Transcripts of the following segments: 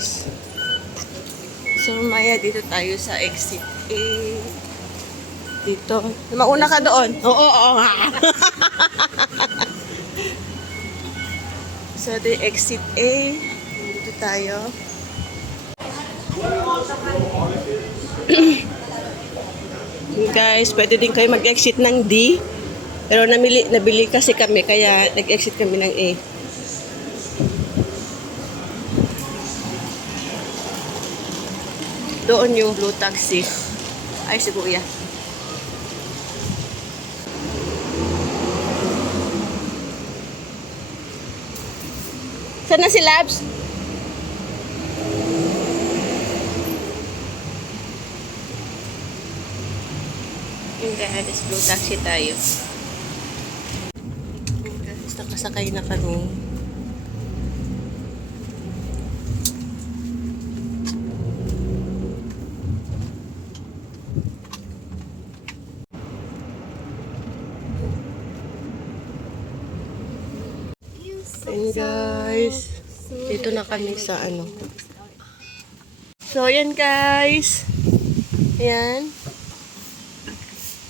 guys. So, maya dito tayo sa exit A. Dito. Mauna ka doon. Oo. So, ito yung exit A. Dito tayo. Guys, pwede din kayo mag-exit ng D. Pero nabili kasi kami, kaya nag-exit kami ng A. Doon yung blue taxi. Ay, si Kuya. Saan na si Labs? Yung guys, blue taxi tayo. Guys, nakasakay na kami. And guys, dito na kami sa ano. So, yan guys. Yan.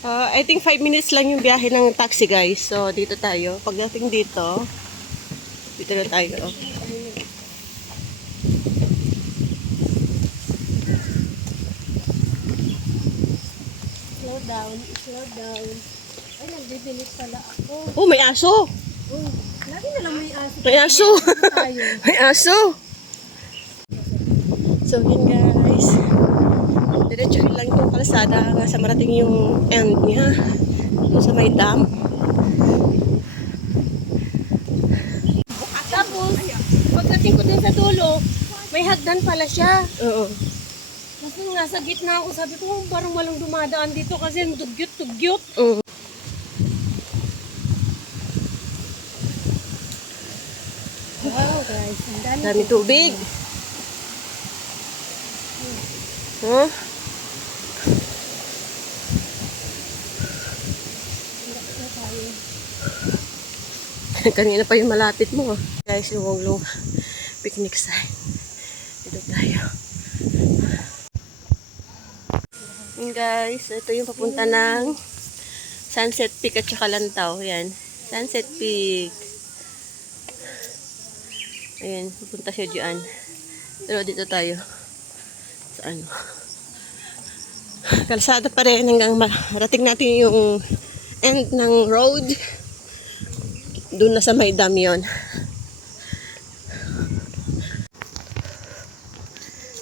I think 5 minutes lang yung biyahe ng taxi guys. So, dito tayo. Pagdating dito, dito na tayo. Slow down. Ay, nagbibilis pala ako. Oh, may aso. Lagi na lang may aso. May aso. May aso. So, yun guys. Diretsuhin lang itong kalsada sa marating yung end niya. Sa may dam. Tapos, pagdating ko din sa dulo, may hagdan pala siya. Oo. Tapos nung nasa gitna ako, sabi ko, parang walang dumadaan dito kasi ang dugyot-dugyot. Oo. Wow guys, ang Dami tubig. Huh? Kanina pa yung malapit mo. Guys, lumong picnic site. Dito tayo. And guys, ito yung papunta ng Sunset Peak at saka Lantaw. Yan. Sunset Peak. Ayan, pupunta siya dyan. Pero dito tayo. Sa ano. Kalsada pa rin hanggang marating natin yung end ng road. Doon na sa may dam yun.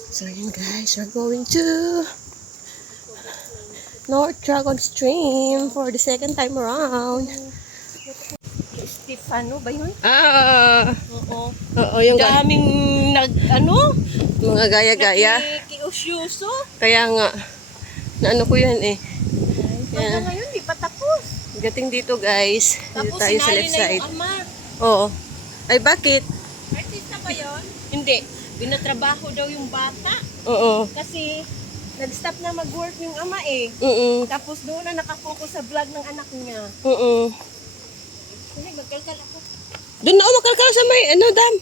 So yun guys, we're going to North Dragon Stream for the second time around. Stefano ba yun? Oo. Oo, yung Daming mga gaya-gaya. Nakikiusyuso. Kaya nga, naano ko yan eh. Hanggang ngayon, di pa tapos. Gating dito guys. Dito Tapos tayo sa sinali left na side. yung ama. Oo. Ay bakit? Artista ba yun? Hindi. Binatrabaho daw yung bata. Oo. Kasi nag-stop na mag-work yung ama eh. Tapos doon na nakafocus sa vlog ng anak niya. Hindi, magkalkal ako. Doon na ako makalkal sa may dam.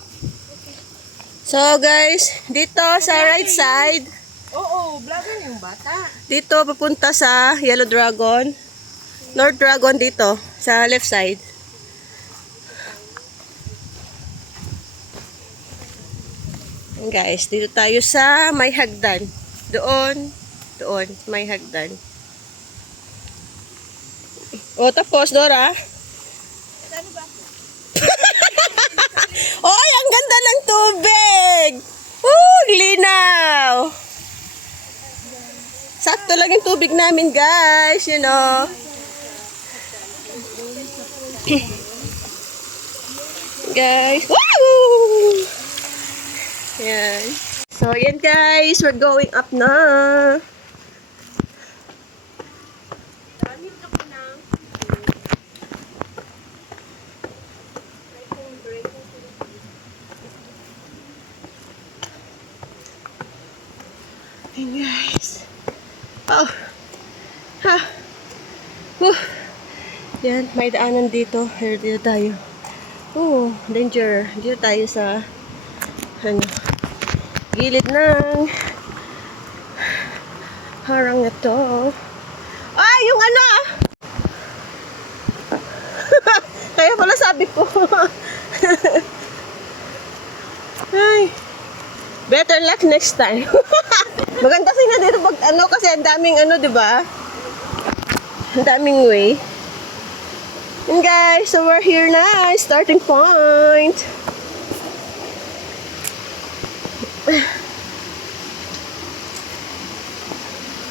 So guys, dito sa right side. Oo, vlogger yung bata. Dito papunta sa Yellow Dragon. North Dragon dito sa left side. And guys, dito tayo sa may hagdan. Doon, may hagdan. O tapos Dora. Ano ba? Oy, ang ganda ng tubig! Linaw! Sakto lang yung tubig namin, guys, you know. Guys, woo! Yan. So, yan guys, we're going up na. Ayan guys. Oh. Ha. Yan, may daanan dito. Here, dito tayo. Oh, danger. Dito tayo sa gilid ng harang na to. Ay, yung ano! Kaya pala sabi ko. Ay, better luck next time. Maganda kasi nga dito pag ano, kasi ang daming ano, di ba? Ang daming way. And guys, so we're here na, starting point.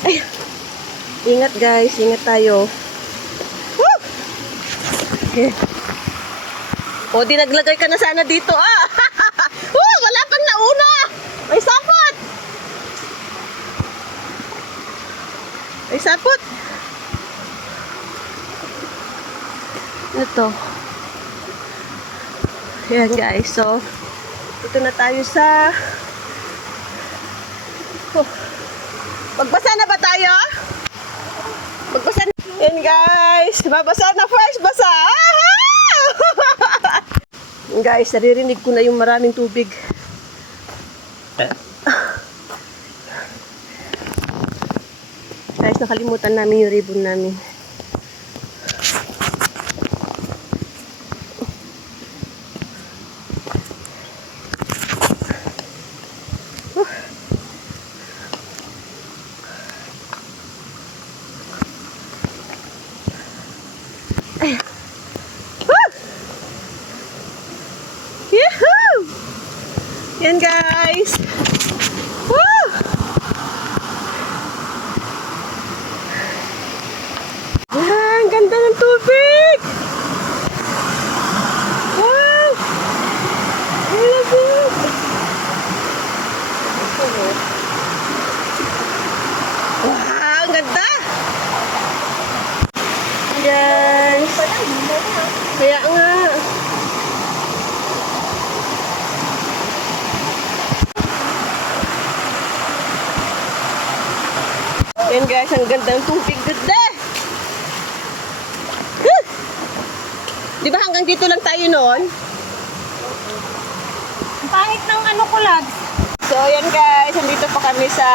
Ay, ingat guys, ingat tayo. Woo! Okay. O, di naglagay ka na sana dito, ah! Wala kang nauna! May sapot! May sapot! Ito. Ayan guys, so ito na tayo sa magbasa na ba tayo? Magbasa na. Ayan guys, babasa na first basa. Guys, naririnig ko na yung maraming tubig. Guys, nakalimutan namin yung ribbon namin. Yahoo! Yan guys. Woo! Yan, ganda ng tubig. Wow! I love it. Wow, ang ganda. Guys. Kaya nga. Yan guys, ang ganda ng tubig. Ganda! Huh! Di ba hanggang dito lang tayo noon? Ang pangit ng ano ko, Labs. So yan guys, nandito pa kami sa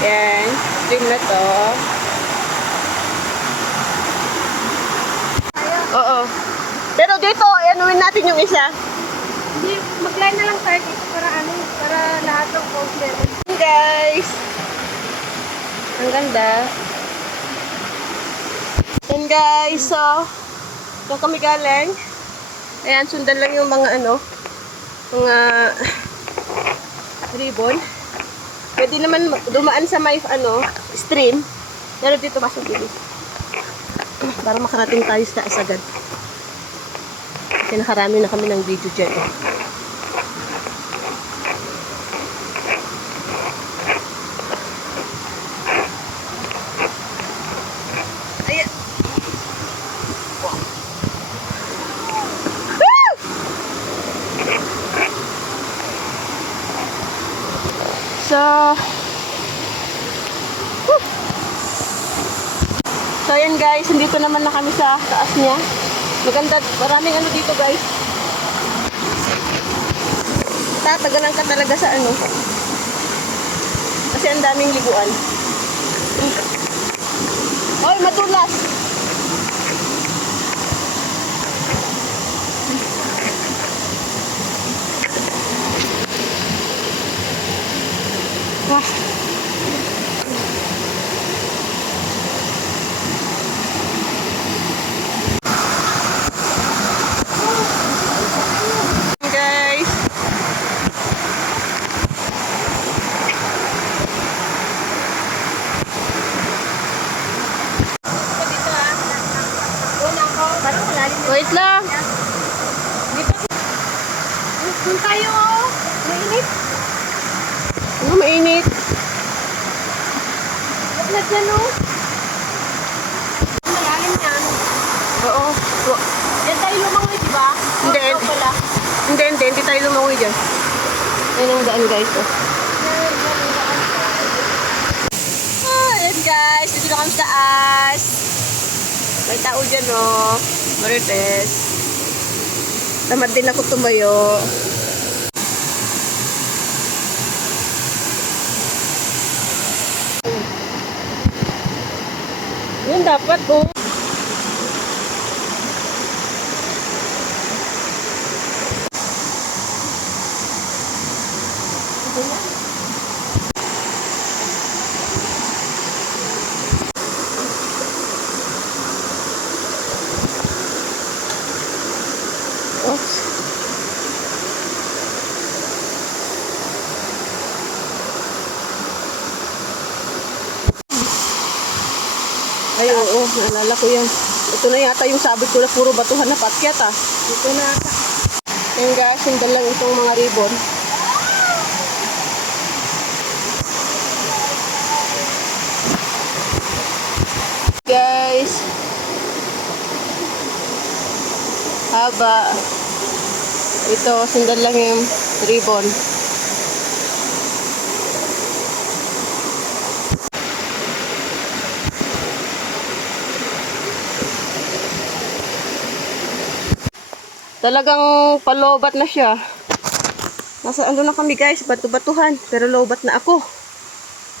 yan, stream na to. Oo. Pero dito, anuin natin yung isa. Hindi, mag-line na lang tayo dito para ano, para lahat ng post meron. Guys, ang ganda. Yan guys, so doon kami galing. Ayan, sundan lang yung mga ano, mga ribbon. Pwede naman dumaan sa may ano, stream. Pero dito mas mabilis. Para makarating tayo sa asagad. Kasi nakarami na kami ng video dyan. Ayan. Woo! So, woo! So ayan guys, nandito naman na kami sa taas niya. Maganda, maraming ano dito guys. Tatagalan ka talaga sa ano. Kasi ang daming liguan. Hoy, madulas! Wah! Guys! Dito ah. Una ko, parang malalim. Wait lang! Dito. Doon tayo oh. Mainit. Ano, mainit? Wag dyan oh. Malalim yan. Oo. Diyan tayo lumangoy, di ba? Hindi. Ito pala. Hindi tayo lumangoy dyan. Ayan ang daan guys. Oh. Ayan guys, dito na kami sa taas. May tao dyan oh. Marites. Tamad din ako tumayo. dapat, oh. Oops. Ay, oo. Naalala ko yan. Ito na yata yung sabi ko na puro batuhan na pakyat ah. Ito na ata. Ayan guys, yung dalang itong mga ribbon. Guys. Haba. Ito, sundan lang yung ribbon. Talagang palobat na siya. Ando na kami guys, batu-batuhan. Pero lobat na ako.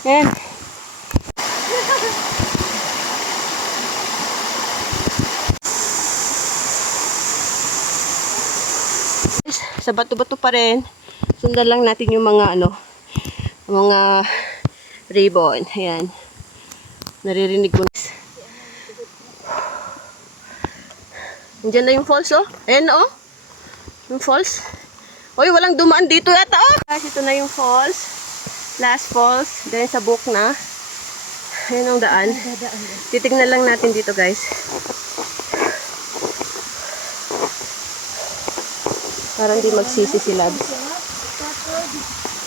Ayan. Sa bato-bato pa rin. Sundan lang natin yung mga mga ribbon. Ayan. Naririnig ko. Andiyan na yung falls, oh. Ayan na, oh. Yung falls. Uy, walang dumaan dito yata, oh. Guys, ito na yung falls. Last falls. Then sa book na. Ayan ang daan. Titignan lang natin dito, guys. Parang di magsisi si Labs.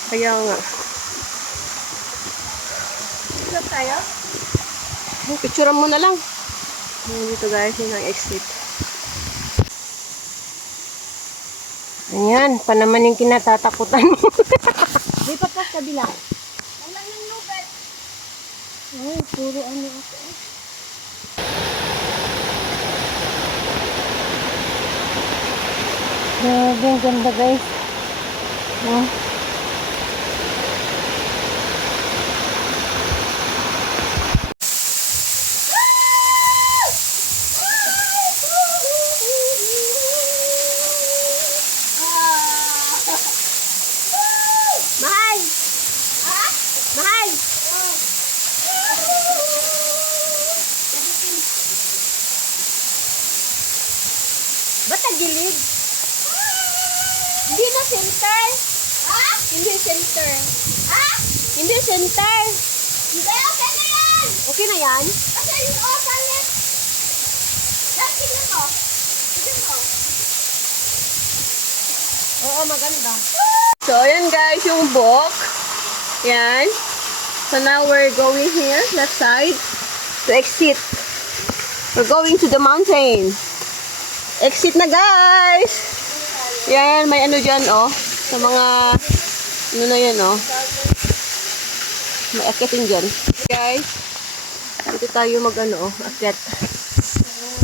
Kaya nga. Picture tayo? Picturean mo na lang. Ayan dito, guys. Yun ang exit. Ayan, pa naman yung kinatatakutan mo. Di pa pa kabila. Wala nang lubet. Ay, puro ano ako. Grabe, ang ganda guys. Oh. Mahal! Mahal! Ba't nagilid? Hindi na center. Ha? Hindi center. Ha? Hindi center. Hindi, okay na yan. Okay na yan? Kasi yung palit. Yan, tignan mo. Tignan mo. Oo, maganda. So, ayan guys, yung book. Yan. So, now we're going here, left side, to exit. We're going to the mountain. Exit na guys! Yan, may ano dyan, oh. Sa mga, ano na yan, oh. May akyatin dyan. Guys, dito tayo mag, oh, akyat.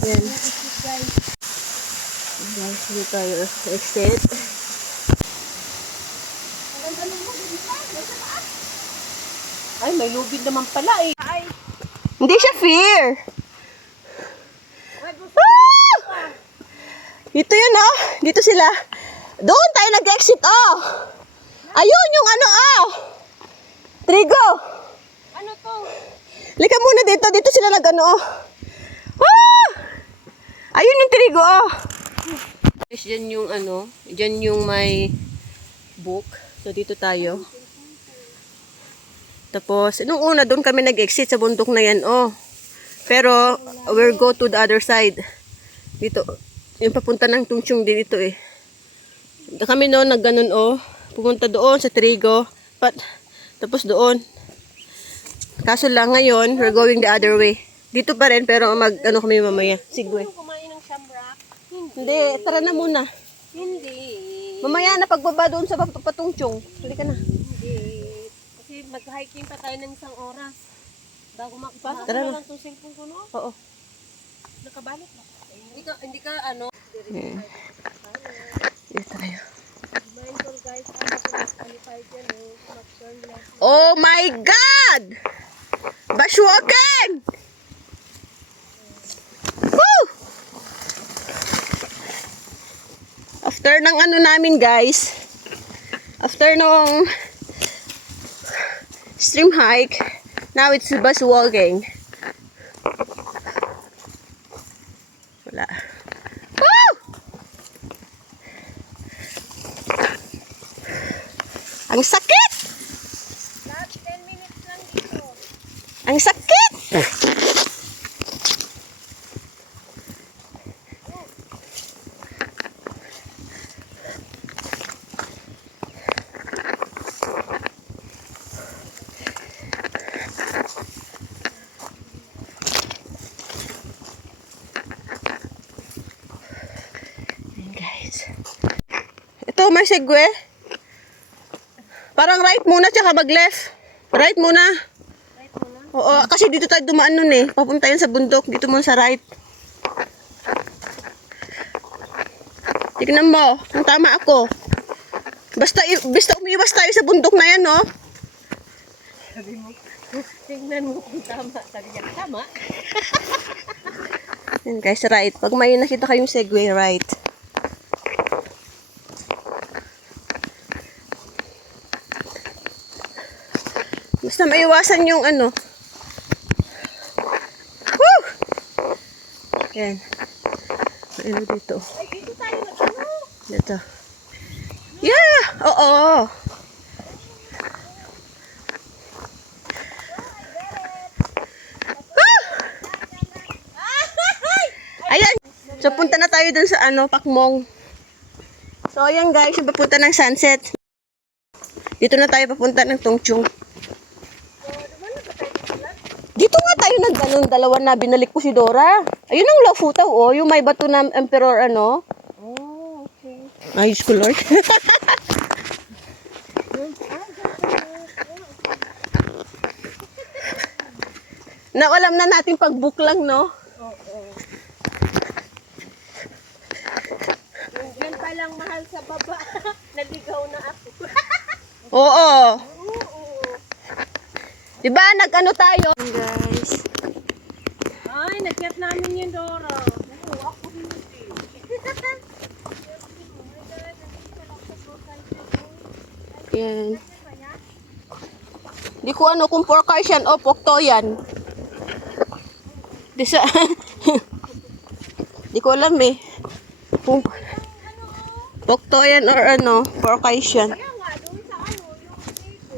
Yan. Guys, dito tayo exit. Ay, may lubid naman pala, eh. Ay, Hindi siya fear. Dito yun, oh. Dito sila. Doon tayo nag-exit, oh. Ayun, yung ano, oh. Trigo. ano to? Lika muna dito. Dito sila nag-ano, oh. Ah! Ayun yung trigo, oh. Diyan yung ano. Diyan yung may book. So, dito tayo. Tapos, nung una, doon kami nag-exit sa bundok na yan, oh. Pero, we'll go to the other side. Dito. Yung papunta ng Tungchung dito eh. Kami noon nagganon oh. Pumunta doon sa Trigo. Tapos doon. Kaso lang ngayon, we're going the other way. Dito pa rin pero ano kami mamaya. Sigwe. Kumain ng shamrock? Hindi, tara na muna. Hindi. Mamaya na pagbaba doon sa Patungchung. Halika na. Hindi. Kasi mag-hiking pa tayo ng isang oras. Bago makapasok Tara na. lang itong cellphone ko, no? Oo. Nakabalik na. Hindi ka ano. Yeah. Dito tayo. Mindful guys, qualified yan, oh. Mag-turn left. Oh my God! Bashwoken! After ng ano namin guys, after nung stream hike, now it's bus walking. Wala. Woo! Ang sakit! Last 10 minutes lang dito. Ang sakit! Ayan, guys. Ito, may segwe. Parang right muna, tsaka mag-left. Right muna. Right muna. Oo, kasi dito tayo dumaan nun eh. Papunta yan sa bundok. Dito muna sa right. Tignan mo, kung tama ako. Basta umiwas tayo sa bundok na yan, no? Sabi mo, tingnan mo kung tama. Sabi niya, tama. Yan guys, right. Pag may nakita kayong segway, right. Basta maiwasan yung ano. Woo! Yan. Ano dito? Ay, dito tayo ano? Dito. Yeah! Oo! Ayan! So, punta na tayo dun sa ano, Pakmong. So, ayan guys, yung papunta ng sunset. Dito na tayo papunta ng Tungchung. Dito nga tayo nag-ganun, dalawa na binalik ko si Dora. Ayun ang Lofutaw, oh. Yung may bato na emperor, ano. Oh, okay. Ayos ko, Lord. Na alam na natin pag-book lang, no? Oo. Yan palang mahal sa baba. Naligaw na ako. Oo. Oo. Diba, nag-ano tayo? Guys. Ay, nakyat namin yung Dora. Oo, ako hindi. Yan. Di ko ano kung porkars yan o pokto yan. Di sa... Di ko alam eh. Kung pokto yan or ano, porkars yan. Kaya nga, doon sa ano, yung dito.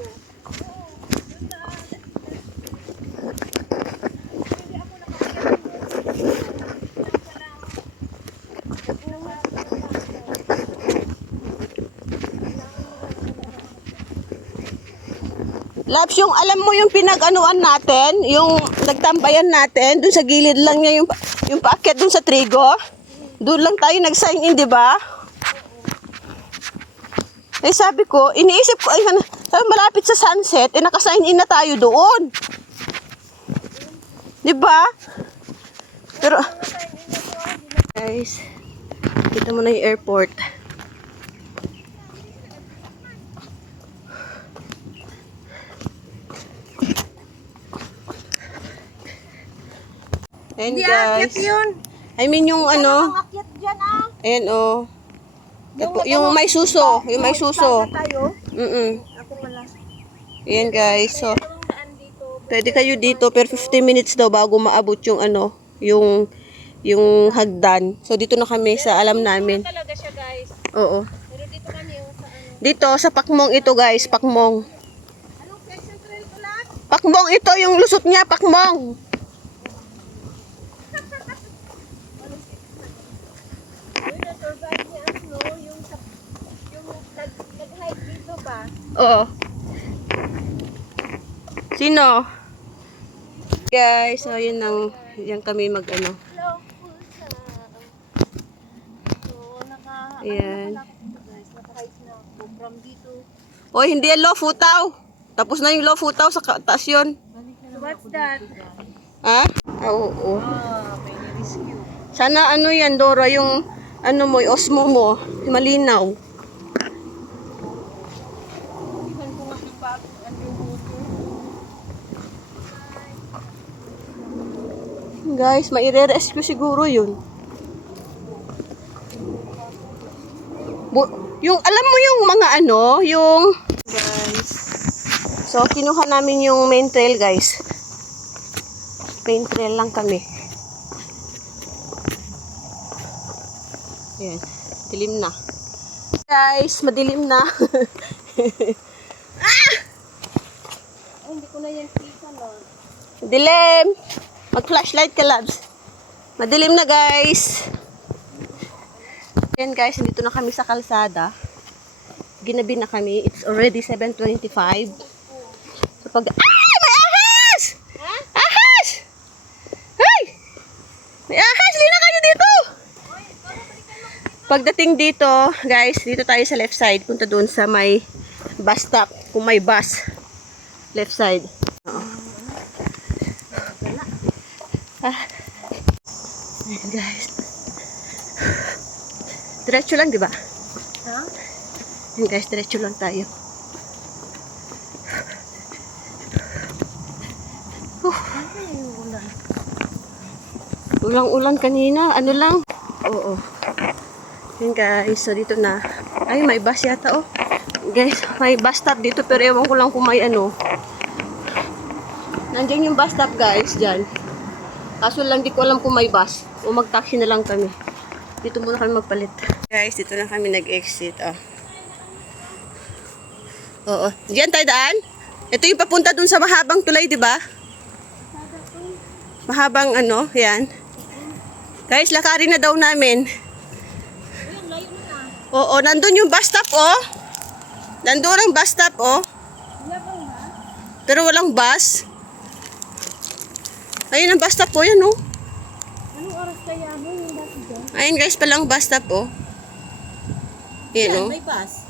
Oo, doon sa... Hindi ako nakakyat. Labs, yung alam mo yung pinag-anuan natin, yung nagtambayan natin, dun sa gilid lang niya yung paakyat dun sa trigo. Doon lang tayo nag-sign in, di ba? Eh sabi ko, iniisip ko, ay, sabi malapit sa sunset, eh naka-sign in na tayo doon. Di ba? Pero, guys, kita mo na yung airport. Ayan Hindi guys. aakyat yun. I mean yung ano, Ang akyat dyan ah. ayan oh. Yung may suso, yung may suso. Tayo. Ako wala. Ayan guys, so Ang daan dito. pwede kayo dito pero 15 minutes daw bago maabot yung ano, yung hagdan. So dito na kami sa alam namin. Talaga siya guys. Oo. Pero dito kami yung sa ano. Dito sa Pakmong ito guys, Pakmong. Anong question trail ulit? Pakmong ito yung lusot niya, Pakmong. Yung na-survive niya ano, yung nag-hike dito ba? Oo. Sino? Guys, so yun ang yan kami mag ano. Hello, Pulsa. So, Ayan. guys, naka-hike na ako from dito. Oy, hindi yan Lofutaw. Tapos na yung Lofutaw sa taas yun. So, what's that? Ha? Oo. May rescue. Sana ano yan, Dora, yung ano mo, yung osmo mo, malinaw. Iwan ko nga yung bago underwater. Guys, maire-rescue siguro yun. Yung, alam mo yung mga ano, yung... Guys. So, kinuha namin yung main trail, guys. Main trail lang kami. Ayan. Dilim na. Guys, madilim na. Ay, hindi ko na yan kita, no? Dilim! Mag-flashlight ka, labs. Madilim na, guys. Ayan, guys. Nandito na kami sa kalsada. Ginabi na kami. It's already 7:25. So, pag... Ah! May ahas! Ha? Ahas! Hey! May ahas! Lina kayo dito! Pagdating dito, guys, dito tayo sa left side. Punta doon sa may bus stop. Kung may bus. Left side. Oo. Ah. Ayan, guys. Diretso lang, di ba? Ha? Ayan, guys, diretso lang tayo. Ulang-ulan kanina. Ano lang? Oo. Ayan, guys. So, dito na. Ay, may bus yata, oh. Guys, may bus stop dito. Pero ewan ko lang kung may ano. Nandiyan yung bus stop, guys. Diyan. Kaso lang, di ko alam kung may bus. O mag-taxi na lang kami. Dito muna kami magpalit. Guys, dito na kami nag-exit. Oh. Oo. Diyan tayo daan. Ito yung papunta dun sa mahabang tulay, di ba? Mahabang ano, yan. Guys, lakarin na daw namin. Ayun, layo na. Oo, nandun yung bus stop, oh. Nandun ang bus stop, oh. Wala bang ha? Pero walang bus. Ayun ang bus stop, oh. Yan, oh. Anong oras kaya mo yung dati dyan? Ayun, guys, palang bus stop, oh. Yan, oh. May bus.